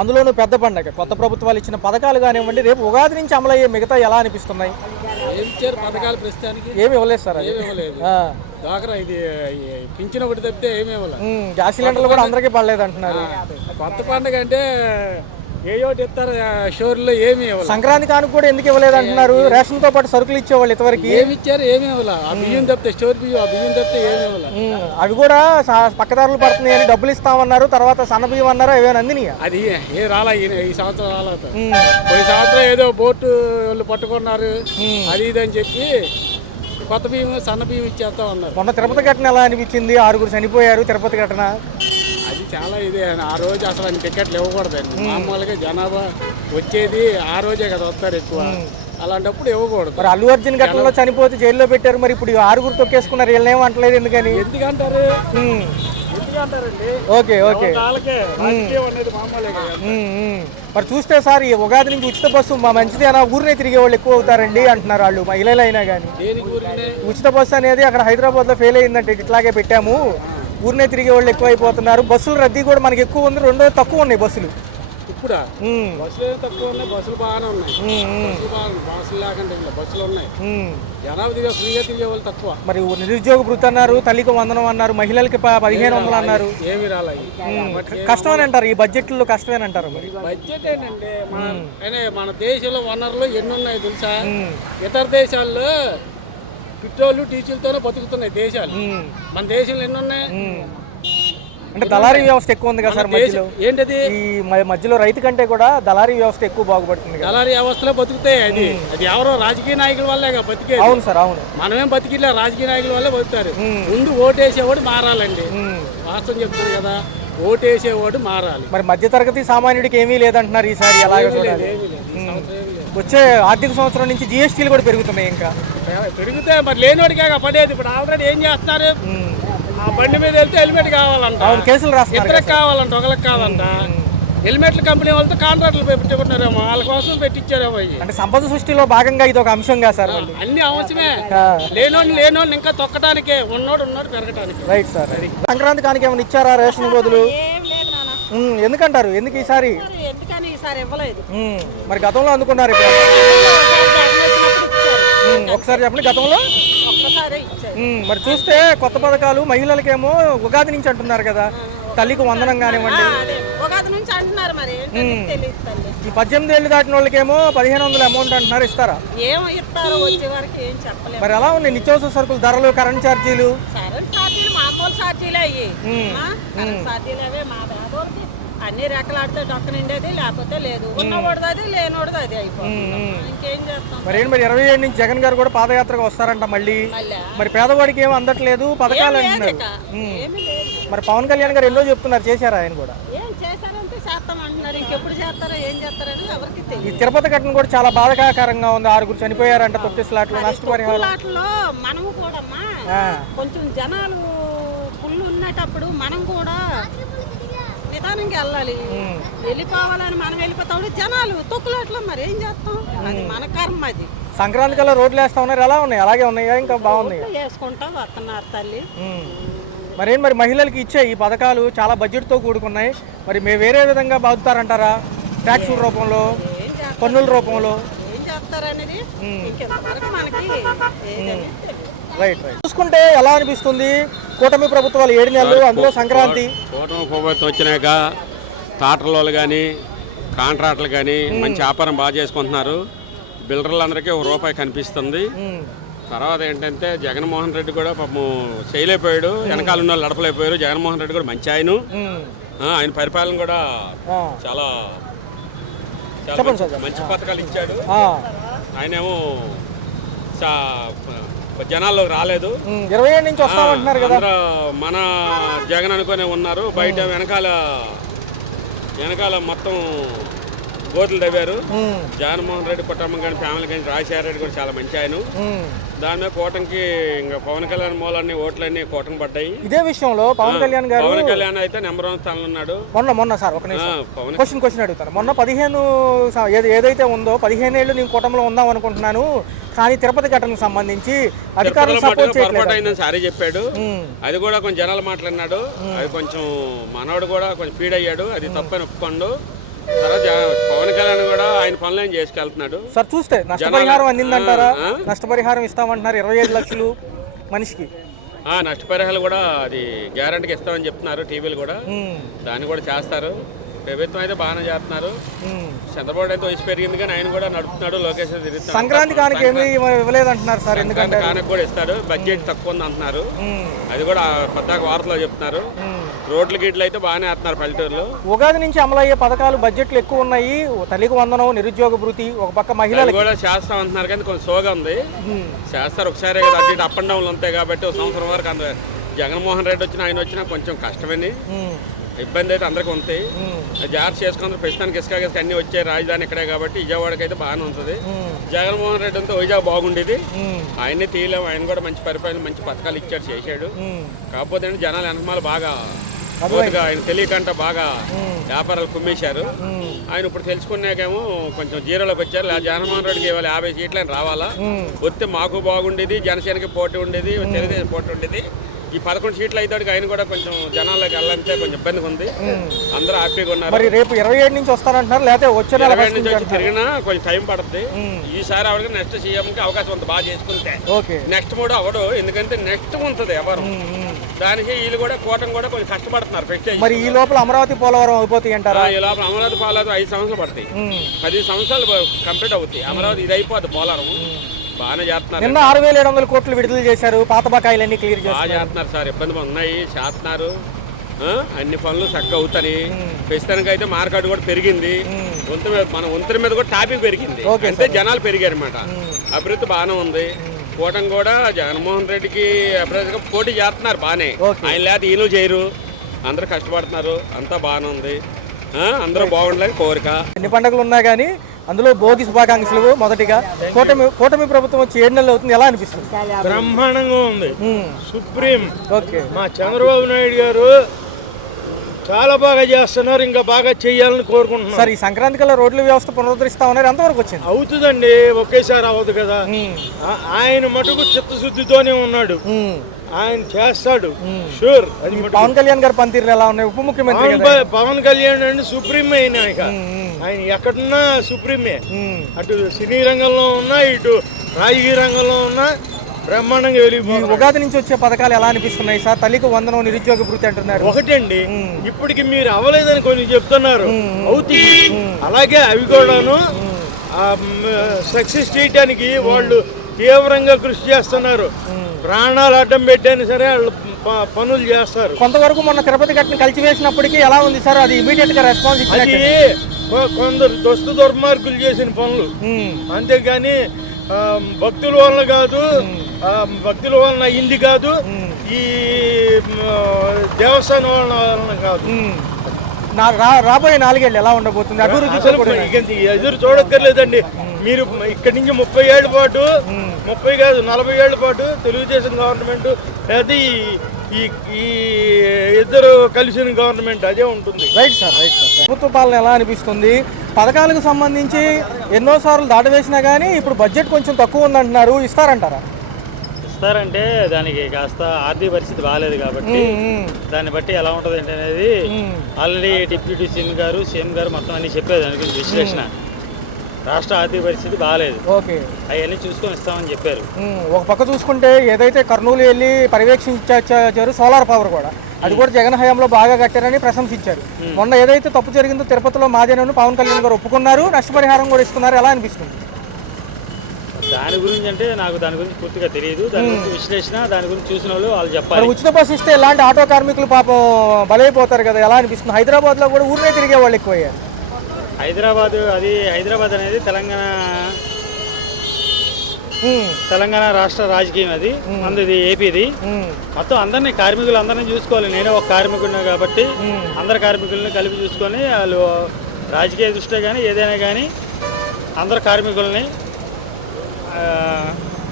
అందులోనూ పెద్ద పండగ కొత్త ప్రభుత్వాలు ఇచ్చిన పథకాలు కానివ్వండి రేపు ఉగాది నుంచి అమలయ్యే మిగతా ఎలా అనిపిస్తున్నాయి? పథకాలు ప్రస్తుతానికి ఏమి ఇవ్వలేదు సార్. ఇది పింఛన్ ఒకటి తప్పితే ఏమి ఇవ్వలేదు. గ్యాస్ సిలిండర్లు కూడా అందరికీ పడలేదు అంటున్నారు. కొత్త పండుగ అంటే ఏయోటి ఇస్తారు, షోర్లో ఏమి ఇవ్వాలి. సంక్రాంతి కానుక కూడా ఎందుకు ఇవ్వలేదు అంటున్నారు. రేషన్ తో పాటు సరుకులు ఇచ్చేవాళ్ళు ఇంతవరకు ఏమి ఇచ్చారు, ఏమి ఇవ్వాలి. ఆ బియ్యం తప్పితే స్టోర్ బియ్యం, ఆ బియ్యం తప్పితే ఏమి ఇవ్వాలి. అవి కూడా పక్కదారులు పడుతున్నాయి అని డబ్బులు ఇస్తామన్నారు, తర్వాత సన్న బియ్యం అన్నారు, ఏమైనా అందినాయా? అది ఏ రాలా ఈ సంవత్సరం రాలేదు. పోయి సంవత్సరం ఏదో బోటు వాళ్ళు పట్టుకున్నారు అది ఇది అని చెప్పి కొత్త బియ్యం సన్న బియ్యం ఇచ్చేస్తా ఉన్నారు. మొన్న తిరుపతి ఘటన ఎలా అనిపించింది? 6 చనిపోయారు తిరుపతి ఘటన. అది చాలా ఇదే. ఆ రోజు అసలు అన్ని టికెట్లు ఇవ్వకూడదండి. మామూలుగా జనాభా వచ్చేది ఆ రోజే కదా వస్తారు ఎక్కువ, అలాంటప్పుడు ఇవ్వకూడదు. మరి అల్లు అర్జున్ ఘటనలో చనిపోతే జైల్లో పెట్టారు, మరి ఇప్పుడు 6 తొక్కేసుకున్నారు, వీళ్ళని ఏమంటలేదు ఎందుకని? ఎందుకంటారు ఓకే ఓకే. మరి చూస్తే సార్ ఈ ఉగాది నుంచి ఉచిత బస్సు మా మంచిది అన్న ఊరినే తిరిగే వాళ్ళు ఎక్కువ అవుతారండి అంటున్నారు వాళ్ళు, మహిళలు అయినా కానీ. ఉచిత బస్సు అనేది అక్కడ హైదరాబాద్ లో ఫెయిల్ అయిందంటే ఇట్లాగే పెట్టాము, ఊరినే తిరిగే వాళ్ళు ఎక్కువ అయిపోతున్నారు, బస్సుల రద్దీ కూడా మనకి ఎక్కువ ఉంది, రెండో తక్కువ ఉన్నాయి బస్సులు. ఇప్పుడు బస్సులు తక్కువ ఉన్నాయి, బస్సులు బాగానే ఉన్నాయి. బస్సులు లేకుండా బస్సులు ఉన్నాయి, జనాభా ఫ్రీగా తిరిగే వాళ్ళు తక్కువ. మరి నిరుద్యోగ భృతి అన్నారు, తల్లికి వందనం అన్నారు, మహిళలకి 1500 అన్నారు. ఏమి రాలే. కష్టమని అంటారు, ఈ బడ్జెట్లో కష్టమని అంటారు. మరి బడ్జెట్ ఏంటంటే మన దేశంలో వనరులు ఎన్ని ఉన్నాయి తెలుసా? ఇతర దేశాల్లో పెట్రోల్ డీజిల్తోనే బతుకుతున్నాయి దేశాలు. మన దేశంలో ఎన్ని ఉన్నాయి? అంటే దళారీ వ్యవస్థ ఎక్కువ ఉంది కదా సార్ మధ్యలో. ఏంటది? ఈ మధ్యలో రైతు కంటే కూడా దళారీ వ్యవస్థ ఎక్కువ బాగుపడుతుంది. దళారీ వ్యవస్థలో బతుకుతాయి. అది ఎవరో రాజకీయ నాయకుల వల్లే బతికే. అవును సార్, అవును. మనమేం బతికిలే, రాజకీయ నాయకుల వల్లే బతుకుతారు. ముందు ఓటేసేవాడు మారాలండి. వాస్తవం చెప్తుంది కదా, ఓటేసేవాడు మారాలి. మరి మధ్యతరగతి సామాన్యుడికి ఏమీ లేదంటున్నారు ఈసారి. అలాగే చూడాలి. వచ్చే ఆర్థిక సంవత్సరం నుంచి జిఎస్టీలు కూడా పెరుగుతున్నాయి, ఇంకా పెరుగుతాయి. మరి లేనోడికే పడేది. ఇప్పుడు ఆల్రెడీ ఏం చేస్తున్నారు, ఆ బండి మీద వెళ్తే హెల్మెట్ కావాలంట, కేసులు రాస్తారు. ఇద్దరికి కావాలంట, ఒకరికి కాదంట. హెల్మెట్ల కంపెనీ వాళ్ళతో కాంట్రాక్టులు పెట్టుకుంటున్నారేమో, వాళ్ళ కోసం పెట్టించారేమో. అంటే సంపద సృష్టిలో భాగంగా ఇది ఒక అంశంగా సార్. అన్ని అవసరమే. లేనోళ్ళు ఇంకా తొక్కడానికే, ఉన్నోడు పెరగడానికి. Right sir. సంక్రాంతి కానికి ఏమైనా ఇచ్చారా రేషన్ బదులు? ఎందుకంటారు, ఎందుకు ఈసారి? మరి గతంలో అందుకున్నారు, ఒకసారి చెప్పండి. గతంలో మరి చూస్తే కొత్త పథకాలు మహిళలకేమో ఉగాది నుంచి అంటున్నారు కదా, తల్లికి వందనం కానివ్వండి. ఈ 18 ఏళ్ళు దాటిన వాళ్ళకేమో 1500 అమౌంట్ అంటున్నారు, ఇస్తారా? మరి ఎలా ఉన్నాయి నిత్యావసర సరుకుల ధరలు, కరెంట్ ఛార్జీలు? అన్ని రెక్కలాడితే డొక్క నిండేది, లేకపోతే లేదు. ఉన్నవాడు అది, లేనోడు అది అయిపోతుంది. ఇంకేం చేస్తాం? మరి 27 నుంచి జగన్ గారు కూడా పాదయాత్రకు వస్తారంట మళ్ళీ. మరి పేదవాడికి ఏమి అందట్లేదు పథకాలు అంటున్నారు. మరి పవన్ కళ్యాణ్ గారు ఎన్నో చెప్తున్నారు, చేశారా ఆయన కూడా? ఏం చేశారంటే చేస్తాం అంటున్నారు, ఇంకెప్పుడు చేస్తారో ఏం చేస్తారని ఎవరికి తెలియదు. ఈ తిరుపతి ఘటన కూడా చాలా బాధాకరంగా ఉంది. 6 చనిపోయారంట తొక్కిసలాట్లో, నష్టపరిహారం. మనము కూడా కొంచెం జనాలు ఫుల్ ఉన్నటప్పుడు మనం కూడా నిదానంగా వెళ్ళాలి. వెళ్ళిపోవాలని మనం వెళ్ళిపోతాడు, జనాలు తొక్కులాట్లో మరి ఏం చేస్తాం? అది మన కర్మ. అది సంక్రాంతి కల్లా రోడ్లు వేస్తా ఉన్నారు, ఎలా ఉన్నాయి? అలాగే ఉన్నాయా, ఇంకా బాగున్నాయి? వేసుకుంటా వస్తున్నారు తల్లి. మరేం మరి మహిళలకి ఇచ్చే ఈ పథకాలు చాలా బడ్జెట్తో కూడుకున్నాయి, మరి మేము వేరే విధంగా బాగుతారంటారా? ట్యాక్సుల రూపంలో, పన్నుల రూపంలో ఏం చేస్తారనేది ఇంకెంతవరకు మనకి రైట్ రైట్. చూసుకుంటే ఎలా అనిపిస్తుంది కూటమి ప్రభుత్వాలు 7 నెలలు, అందులో సంక్రాంతి? కూటమి ప్రభుత్వం వచ్చినాక టాటర్లు కానీ కాంట్రాక్టులు కానీ మంచి వ్యాపారం బాగా చేసుకుంటున్నారు. బిల్డర్లందరికీ ₹1 కనిపిస్తుంది. తర్వాత ఏంటంటే జగన్మోహన్ రెడ్డి కూడా పాపం చేయలేకపోయాడు, వెనకాల ఉన్న వాళ్ళు నడపలేకపోయారు. జగన్మోహన్ రెడ్డి కూడా మంచి ఆయన పరిపాలన కూడా చాలా మంచి పథకాలు ఇచ్చాడు. ఆయనేమో జనాల్లోకి రాలేదు. 27 నుంచి వస్తామంటున్నారు కదా, మన జగన్ అనుకునే ఉన్నారు. బయట వెనకాల మొత్తం గోతులు తవ్వారు. జగన్మోహన్ రెడ్డి కుటుంబం కానీ ఫ్యామిలీ కానీ రాజశేఖర రెడ్డి కూడా చాలా మంచి ఆయన. దాని మీద కూటమికి ఇంకా పవన్ కళ్యాణ్ మూలన్నీ ఓట్లన్నీ కూటమి పడ్డాయి. ఇదే విషయంలో పవన్ కళ్యాణ్ అయితే నెంబర్ 1 స్థానంలో ఉన్నాడు. మొన్న సార్ ఒక క్వశ్చన్ అడుగుతాను. మొన్న 15 ఏదైతే ఉందో 15 ఏళ్ళు నేను కూటమిలో ఉందాం అనుకుంటున్నాను, కానీ తిరుపతి ఘటనకు సంబంధించి అధికారులు సపోర్ట్ పొరపాటు అయిందని సారీ చెప్పాడు. అది కూడా కొంచెం జనాలు మాట్లాడినాడు. అది కొంచెం మనోడు కూడా కొంచెం ఫీడ్ అయ్యాడు. అది తప్పని ఒప్పుకోండు. తర్వాత పవన్ కళ్యాణ్ కూడా ఆయన పనులు ఏం చేసుకెళ్తున్నాడు. సార్ చూస్తే నష్టపరిహారం అందిందంటారా? నష్టపరిహారం ఇస్తామంటున్నారు 25 లక్షలు మనిషికి. నష్టపరిహారాలు కూడా అది గ్యారంటీకి ఇస్తామని చెప్తున్నారు టీవీలు కూడా. దాన్ని కూడా చేస్తారు. ప్రభుత్వం అయితే బాగానే చేస్తున్నారు. చంద్రబాబు అయితే వయసు పెరిగింది కానీ ఆయన కూడా నడుపుతున్నాడు. లోకేష్ తిరుగుతున్నాడు. సంక్రాంతి కానుక ఏమీ ఇవ్వలేదు అంటున్నారు సార్. ఎందుకంటే కానుక కూడా ఇస్తారు. బడ్జెట్ తక్కువ ఉంది అంటున్నారు. అది కూడా పద్దాక వార్తలో చెప్తున్నారు. రోడ్లు గిడ్లు అయితే బాగానే వేస్తున్నారు పల్లెటూరులో. ఉగాది నుంచి అమలు అయ్యే పథకాలు బడ్జెట్లు ఎక్కువ ఉన్నాయి. తల్లికి వందనం, నిరుద్యోగ భృతి, ఒక పక్క మహిళలు కూడా చేస్తాం అంటున్నారు కానీ కొంచెం సోగా ఉంది. చేస్తారు ఒకసారి కదా. అటు అప్ అండ్ డౌన్లు ఉంటాయి కాబట్టి ఒక సంవత్సరం వరకు అంత జగన్మోహన్ రెడ్డి వచ్చినా ఆయన వచ్చినా కొంచెం కష్టమని ఇబ్బంది అయితే అందరికీ ఉంటాయి. జాగ్రత్త చేసుకుని ప్రస్తుతానికి ఇసుక అన్ని వచ్చాయి. రాజధాని ఇక్కడే కాబట్టి విజయవాడకి అయితే బాగానే ఉంటుంది. జగన్మోహన్ రెడ్డి అంతా వైజాగ్ బాగుండేది. ఆయన్ని తీయలేము. ఆయన కూడా మంచి పరిపాలన మంచి పథకాలు ఇచ్చాడు, చేశాడు. కాకపోతే జనాలు వెనకమాల బాగా ఆయన తెలియకంట బాగా వ్యాపారాలు కుమ్మేశారు. ఆయన ఇప్పుడు తెలుసుకున్నాకేమో కొంచెం జీరోలోకి వచ్చారు. జగన్మోహన్ రెడ్డికి ఇవాళ 50 సీట్లు అని రావాలా. వస్తే మాకు బాగుండేది, జనసేనకి పోటీ ఉండేది, తెలుగుదేశం పోటీ ఉండేది. ఈ 11 సీట్లు అయితే ఆయన కూడా కొంచెం జనాల్లోకి వెళ్ళాలంటే కొంచెం ఇబ్బందిగా ఉంది. అందరూ హ్యాపీగా ఉన్నారు. మరి రేపు 27 నుంచి వస్తారంటున్నారు, లేకపోతే వచ్చే నెల 27 నుంచి వచ్చి తిరిగినా కొంచెం టైం పడుతుంది. ఈసారి ఆవిడకి నెక్స్ట్ సీఎంకి అవకాశం ఉంది బాగా చేసుకుంటే. నెక్స్ట్ కూడా అవడు, ఎందుకంటే నెక్స్ట్ ఉంటుంది ఎవరు. దానికి వీళ్ళు కూడా కూటమి కూడా కొంచెం కష్టపడుతున్నారు. మరి ఈ లోపల అమరావతి పోలవరం అయిపోతాయి అంటారా? ఈ లోపల అమరావతి పోలవరం 5 సంవత్సరాలు పడతాయి. 10 సంవత్సరాలు కంప్లీట్ అవుతాయి. అమరావతి ఇది అయిపోద్ది పోలవరం. బాగానే చేస్తున్నారు. నిన్న 6,700 కోట్లు విడుదల చేశారు. పాత బకాయిలన్నీ క్లియర్ చేస్తున్నారు సార్. ఇబ్బంది ఉన్నాయి, చేస్తున్నారు. అన్ని పనులు చక్కగా అవుతాయి. ప్రస్తుతానికి అయితే మార్కెట్ కూడా పెరిగింది. మన వంతుల మీద కూడా టాపిక్ పెరిగింది. అంటే జనాలు పెరిగారు అనమాట. అభివృద్ధి బాగానే ఉంది. కూటమి కూడా జగన్మోహన్ రెడ్డికి అభివృద్ధిగా పోటీ చేస్తున్నారు బాగానే. ఆయన లేకపోతే ఈయన చేయరు. అందరూ కష్టపడుతున్నారు. అంతా బాగానే ఉంది. అందరూ బాగుండాలని కోరిక. ఎన్ని పండుగలు ఉన్నా కానీ అందులో భోగి శుభాకాంక్షలు. మొదటిగా కూటమి ప్రభుత్వం వచ్చి 7 నెలలు అవుతుంది. ఎలా అనిపిస్తుంది? బ్రహ్మాండంగా ఉంది. Supreme okay. మా చంద్రబాబు నాయుడు గారు చాలా బాగా చేస్తున్నారు. ఇంకా బాగా చేయాలని కోరుకుంటున్నాం. సార్ ఈ సంక్రాంతి కల్లా రోడ్ల వ్యవస్థ పునరుద్ధరిస్తామన్నారు, ఎంతవరకు వచ్చింది? అవుతుందండి, ఒకేసారి అవ్వదు కదా. ఆయన మటుకు చిత్తశుద్ధితోనే ఉన్నాడు. ఆయన చేస్తాడు షూర్. అది పవన్ కళ్యాణ్ గారు పనితీరులు ఎలా ఉన్నాయి? ఉప ముఖ్యమంత్రి పవన్ కళ్యాణ్ అండి సుప్రీం అయిన ఆయన ఎక్కడున్నా సుప్రీమే. అటు సినీ రంగంలో ఉన్నా, ఇటు రాజకీయ రంగంలో ఉన్నా బ్రహ్మాండంగా వెలిగిపోయింది. ఉగాది నుంచి వచ్చే పథకాలు ఎలా అనిపిస్తున్నాయి సార్? తల్లికి వందనం, నిరుద్యోగ భృతి అంటున్నారు. ఒకటండి, ఇప్పటికి మీరు అవ్వలేదని కొన్ని చెప్తున్నారు, అవుతుంది. అలాగే అవి కూడాను సక్సెస్ చేయడానికి వాళ్ళు తీవ్రంగా కృషి చేస్తున్నారు. ప్రాణాలు అడ్డం పెట్టాను సరే వాళ్ళు పనులు చేస్తారు. కొంతవరకు మొన్న తిరుపతి ఘటన కలిసివేసినప్పటికీ ఎలా ఉంది సార్? అది ఇమీడియట్ గా రెస్పాన్స్ ఇచ్చింది. కొందరు దుర్మార్గులు చేసిన పనులు, అంతేగాని భక్తుల వలన కాదు, భక్తుల వలన అయింది కాదు, ఈ దేవస్థానం వలన కాదు. రాబోయే 4 ఏళ్ళు ఎలా ఉండబోతుంది? అభివృద్ధి ఎదురు చూడక్కర్లేదండి. మీరు ఇక్కడి నుంచి 30 ఏళ్ల పాటు, 30 కాదు 40 ఏళ్ల పాటు తెలుగుదేశం గవర్నమెంట్ లేదా ఈ ఇద్దరు కలిసిన గవర్నమెంట్ అదే ఉంటుంది. Right sir, right sir. ప్రభుత్వ పాలన ఎలా అనిపిస్తుంది? పథకాలకు సంబంధించి ఎన్నోసార్లు దాటవేసినా కానీ ఇప్పుడు బడ్జెట్ కొంచెం తక్కువ ఉందంటున్నారు, ఇస్తారంటారా? ఇస్తారంటే దానికి కాస్త ఆర్థిక పరిస్థితి బాగాలేదు కాబట్టి దాన్ని బట్టి ఎలా ఉంటుంది అంటే అనేది ఆల్రెడీ డిప్యూటీ సీఎం గారు మొత్తం అన్ని చెప్పేది దాని గురించి విశ్లేషణ. రాష్ట్ర ఆర్థిక పరిస్థితి బాగాలేదు, అవన్నీ చూసుకొని ఇస్తామని చెప్పారు. ఒక పక్క చూసుకుంటే ఏదైతే కర్నూలు వెళ్ళి పర్యవేక్షించారు సోలార్ పవర్ కూడా, అది కూడా జగన్ హయాంలో బాగా కట్టారని ప్రశంసించారు. మొన్న ఏదైతే తప్పు జరిగిందో తిరుపతిలో మాదేనని పవన్ కళ్యాణ్ గారు ఒప్పుకున్నారు, నష్టపరిహారం కూడా ఇస్తున్నారు. ఎలా అనిపిస్తుంది? దాని గురించి అంటే నాకు దాని గురించి పూర్తిగా తెలియదు. దాని గురించి విశ్లేషణ, దాని గురించి చూసిన వాళ్ళు చెప్పాలి. ఉచిత బస్సు ఇస్తే ఇలాంటి ఆటో కార్మికులు పాపం బలైపోతారు కదా, ఎలా అనిపిస్తుంది? హైదరాబాద్ లో కూడా ఊరినే తిరిగే వాళ్ళు ఎక్కువయ్యారు. హైదరాబాద్ అనేది తెలంగాణ రాష్ట్ర రాజకీయం. అది మనది ఏపీది. మొత్తం అందరినీ కార్మికులందరినీ చూసుకోవాలి. నేనే ఒక కార్మికుడిని కాబట్టి అందరు కార్మికులని కలిపి చూసుకొని వాళ్ళు రాజకీయ దృష్ట్యా కానీ ఏదైనా కానీ అందరు కార్మికుల్ని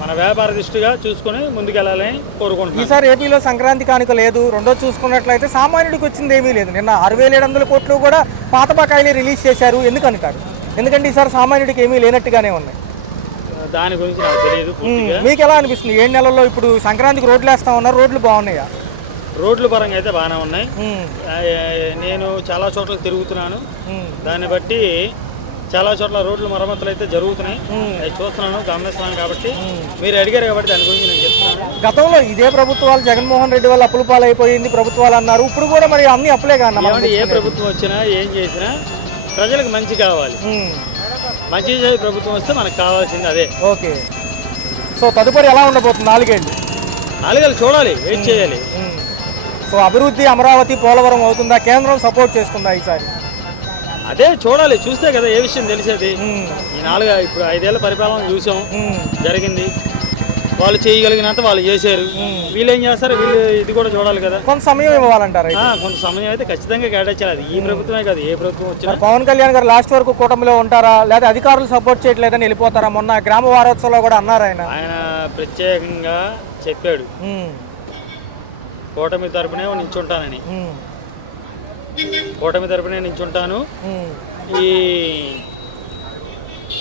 మన వ్యాపార దృష్టిగా చూసుకొని ముందుకెళ్ళాలని కోరుకుంటున్నాను. ఈసారి ఏపీలో సంక్రాంతి కానుక లేదు. రెండోది చూసుకున్నట్లయితే సామాన్యుడికి వచ్చింది ఏమీ లేదు. నిన్న 6,700 కోట్లు కూడా పాత బకాయిలు రిలీజ్ చేశారు. ఎందుకంటారు? ఎందుకంటే ఈసారి సామాన్యుడికి ఏమీ లేనట్టుగానే ఉన్నాయి. దాని గురించి నాకు తెలియదు పూర్తిగా. మీకు ఎలా అనిపిస్తుంది 7 నెలల్లో ఇప్పుడు సంక్రాంతికి రోడ్లు వేస్తా ఉన్నారు, రోడ్లు బాగున్నాయా? రోడ్ల పరంగా అయితే బాగానే ఉన్నాయి. నేను చాలా చోట్ల తిరుగుతున్నాను, దాన్ని బట్టి చాలా చోట్ల రోడ్లు మరమ్మతులు అయితే జరుగుతున్నాయి. అది చూస్తున్నాను, గమనిస్తున్నాను. కాబట్టి మీరు అడిగారు కాబట్టి దాని గురించి నేను చెప్తున్నాను. గతంలో ఇదే ప్రభుత్వాలు జగన్మోహన్ రెడ్డి వాళ్ళు అప్పుల పాలైపోయింది ప్రభుత్వాలు అన్నారు, ఇప్పుడు కూడా మరి అన్ని అప్పులే కాదు. ఏ ప్రభుత్వం వచ్చినా ఏం చేసినా ప్రజలకు మంచి కావాలి, మంచి చేసే ప్రభుత్వం వస్తే మనకు కావాల్సింది అదే. ఓకే, సో తదుపరి ఎలా ఉండబోతుంది 4 ఏళ్ళు? 4 ఏళ్ళు చూడాలి, వెయిట్ చేయాలి. సో అభివృద్ధి అమరావతి పోలవరం అవుతుందా? కేంద్రం సపోర్ట్ చేస్తుందా ఈసారి? అదే చూడాలి, చూస్తే కదా ఏ విషయం తెలిసేది. ఈ 4 ఇప్పుడు 5 ఏళ్ల పరిపాలన చూసాం, జరిగింది. వాళ్ళు చేయగలిగినంత వాళ్ళు చేశారు, వీళ్ళు ఏం చేస్తారు, వీళ్ళు ఇది కూడా చూడాలి కదా. కొంత సమయం ఇవ్వాలంటారు. కొంత సమయం అయితే ఖచ్చితంగా కేటాయించాలి. అది ఈ ప్రభుత్వమే కాదు, ఏ ప్రభుత్వం వచ్చినా. పవన్ కళ్యాణ్ గారు లాస్ట్ వరకు కూటమిలో ఉంటారా, లేదా అధికారులు సపోర్ట్ చేయట్లేదని వెళ్ళిపోతారా? మొన్న గ్రామ వారోత్సవంలో కూడా అన్నారు ఆయన ప్రత్యేకంగా చెప్పాడు కూటమి తరపునే నించుంటానని. కూటమి తరపునే నించుంటాను, ఈ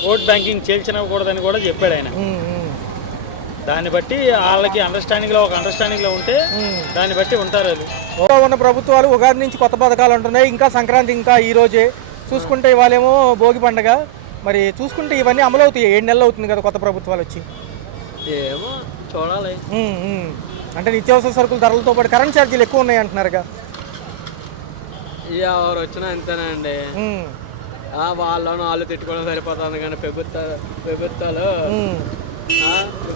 ఓట్ బ్యాంకింగ్ చేల్చకూడదని కూడా చెప్పాడు ఆయన. దాన్ని బట్టి వాళ్ళకి అండర్స్టాండింగ్లో ఉంటే దాన్ని బట్టి ఉంటారు. అది ఉన్న ప్రభుత్వాలు ఉగాది నుంచి కొత్త పథకాలు ఉంటున్నాయి, ఇంకా సంక్రాంతి ఇంకా ఈ రోజే చూసుకుంటే ఇవాళేమో భోగి పండుగ. మరి చూసుకుంటే ఇవన్నీ అమలు అవుతాయి, 7 నెలలు అవుతుంది కదా కొత్త ప్రభుత్వాలు వచ్చి. ఏమో చూడాలి. అంటే నిత్యావసర సరుకుల ధరలతో పాటు కరెంట్ ఛార్జీలు ఎక్కువ ఉన్నాయి అంటున్నారుగా. ఎవరు వచ్చినా అంతేనా అండి, వాళ్ళు తిట్టుకోవడం సరిపోతుంది. కానీ ప్రభుత్వాలు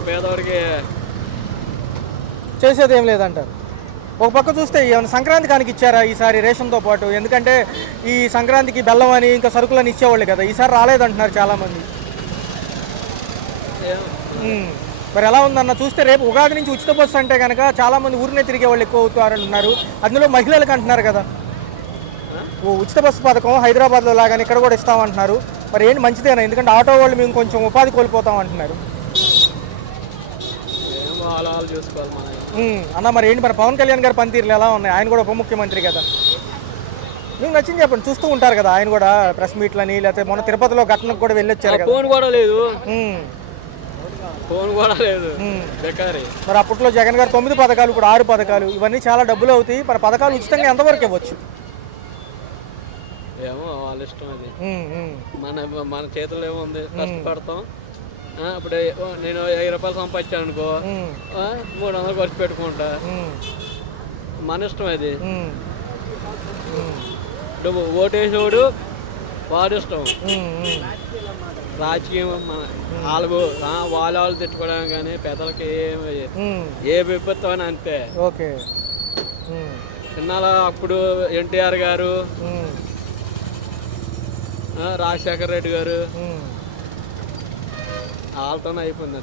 పేదవాడికి చేసేది ఏం లేదంటారు. ఒక పక్క చూస్తే ఏమైనా సంక్రాంతి కానికి ఇచ్చారా ఈసారి రేషన్తో పాటు? ఎందుకంటే ఈ సంక్రాంతికి బెల్లం అని ఇంకా సరుకులని ఇచ్చేవాళ్ళు కదా, ఈసారి రాలేదంటున్నారు చాలామంది. మరి ఎలా ఉందన్న చూస్తే రేపు ఉగాది నుంచి ఉచిత బస్సు అంటే కనుక చాలామంది ఊరినే తిరిగే వాళ్ళు ఎక్కువ అవుతారంటున్నారు, అందులో మహిళలకు అంటున్నారు కదా. ఉచిత బస్సు పథకం హైదరాబాద్లో లాగానే ఇక్కడ కూడా ఇస్తామంటున్నారు. మరి ఏంటి మంచిదేనా? ఎందుకంటే ఆటో వాళ్ళు మేము కొంచెం ఉపాధి కోల్పోతాం అంటున్నారు. అన్న మరి ఏంటి, మరి పవన్ కళ్యాణ్ గారి పనితీరులు ఎలా ఉన్నాయి? ఆయన కూడా ఉప ముఖ్యమంత్రి కదా, మీకు నచ్చింది చెప్పండి. చూస్తూ ఉంటారు కదా ఆయన కూడా ప్రెస్ మీట్లని, లేకపోతే మొన్న తిరుపతిలో ఘటనకు కూడా వెళ్ళొచ్చారు కదా. ఫోన్ కూడా లేదు. మరి అప్పట్లో జగన్ గారు 9 పథకాలు, ఇప్పుడు 6 పథకాలు, ఇవన్నీ చాలా డబ్బులు అవుతాయి. మరి పథకాలు ఉచితంగా ఎంతవరకు ఇవ్వచ్చు? ఏమో వాళ్ళ ఇష్టం. అది మన చేతుల్లో ఏముంది, కష్టపడతాం. ఇప్పుడు నేను 1000 రూపాయలు సంపాదించాను అనుకో, 300 ఖర్చు పెట్టుకుంటా, మన ఇష్టం. అది ఓటేసేవాడు వాడి ఇష్టం. రాజకీయం వాళ్ళు తిట్టుకోవడం కానీ పెద్దలకి ఏ విపత్తు అని అంతే. ఓకే, చిన్నాల అప్పుడు ఎన్టీఆర్ గారు, రాజశేఖర్ రెడ్డి గారు వాళ్ళతోనే అయిపోయింది.